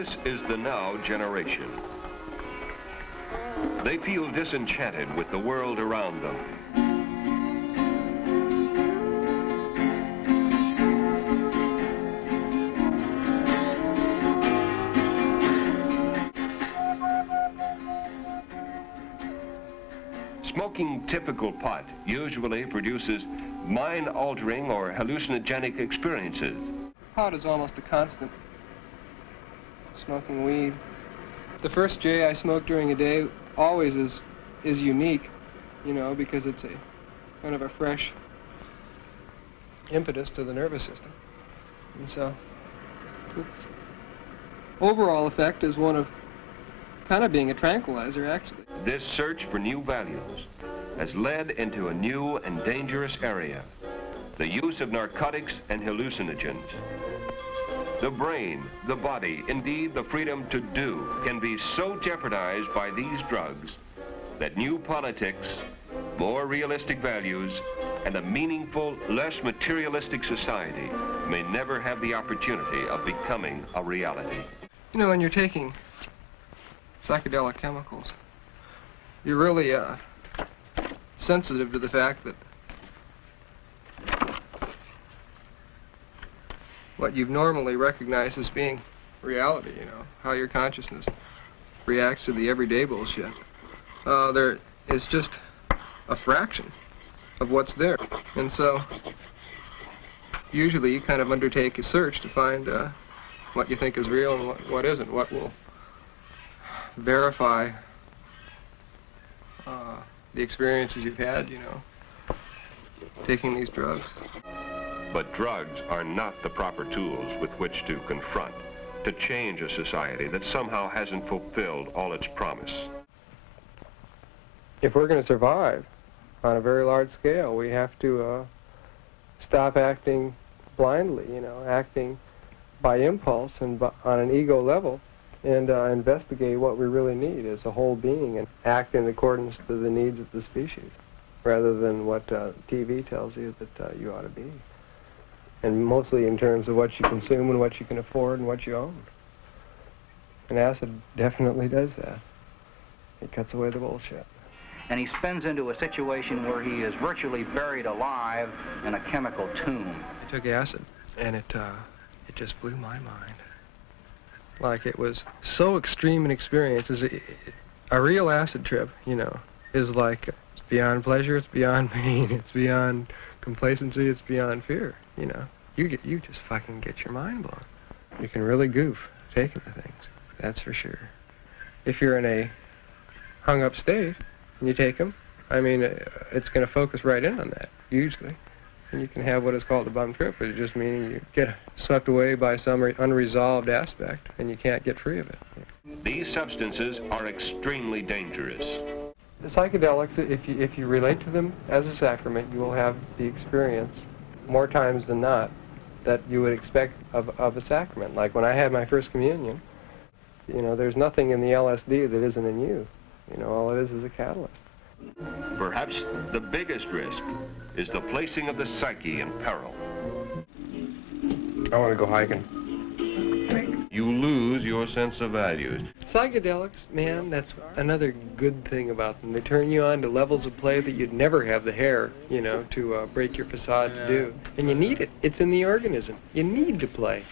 This is the now generation. They feel disenchanted with the world around them. Smoking typical pot usually produces mind-altering or hallucinogenic experiences. Pot is almost a constant. Smoking weed. The first J I smoke during a day always is unique, you know, because it's a kind of a fresh impetus to the nervous system. And so its overall effect is one of kind of being a tranquilizer, actually. This search for new values has led into a new and dangerous area, the use of narcotics and hallucinogens. The brain, the body, indeed the freedom to do, can be so jeopardized by these drugs that new politics, more realistic values, and a meaningful, less materialistic society may never have the opportunity of becoming a reality. You know, when you're taking psychedelic chemicals, you're really sensitive to the fact that what you've normally recognized as being reality, you know, how your consciousness reacts to the everyday bullshit, there is just a fraction of what's there. And so usually you kind of undertake a search to find what you think is real and what isn't, what will verify the experiences you've had, you know, taking these drugs. But drugs are not the proper tools with which to confront, to change a society that somehow hasn't fulfilled all its promise. If we're going to survive on a very large scale, we have to stop acting blindly, you know, acting by impulse and on an ego level, and investigate what we really need as a whole being and act in accordance to the needs of the species, rather than what TV tells you that you ought to be. And mostly in terms of what you consume and what you can afford and what you own. And acid definitely does that. It cuts away the bullshit. And he spins into a situation where he is virtually buried alive in a chemical tomb. I took acid, and it just blew my mind. Like, it was so extreme an experience. A real acid trip, you know, is like, it's beyond pleasure, it's beyond pain, it's beyond complacency, it's beyond fear, you know. You just fucking get your mind blown. You can really goof taking the things, that's for sure. If you're in a hung up state and you take them, I mean, it's going to focus right in on that, usually. And you can have what is called a bum trip, which just meaning you get swept away by some unresolved aspect and you can't get free of it. These substances are extremely dangerous. The psychedelics, if you relate to them as a sacrament, you will have the experience, more times than not, that you would expect of a sacrament. Like when I had my first communion, you know, there's nothing in the LSD that isn't in you. You know, all it is a catalyst. Perhaps the biggest risk is the placing of the psyche in peril. I want to go hiking. You lose your sense of values. Psychedelics, man, that's another good thing about them. They turn you on to levels of play that you'd never have the hair, you know, to break your facade to do. And you need it. It's in the organism. You need to play.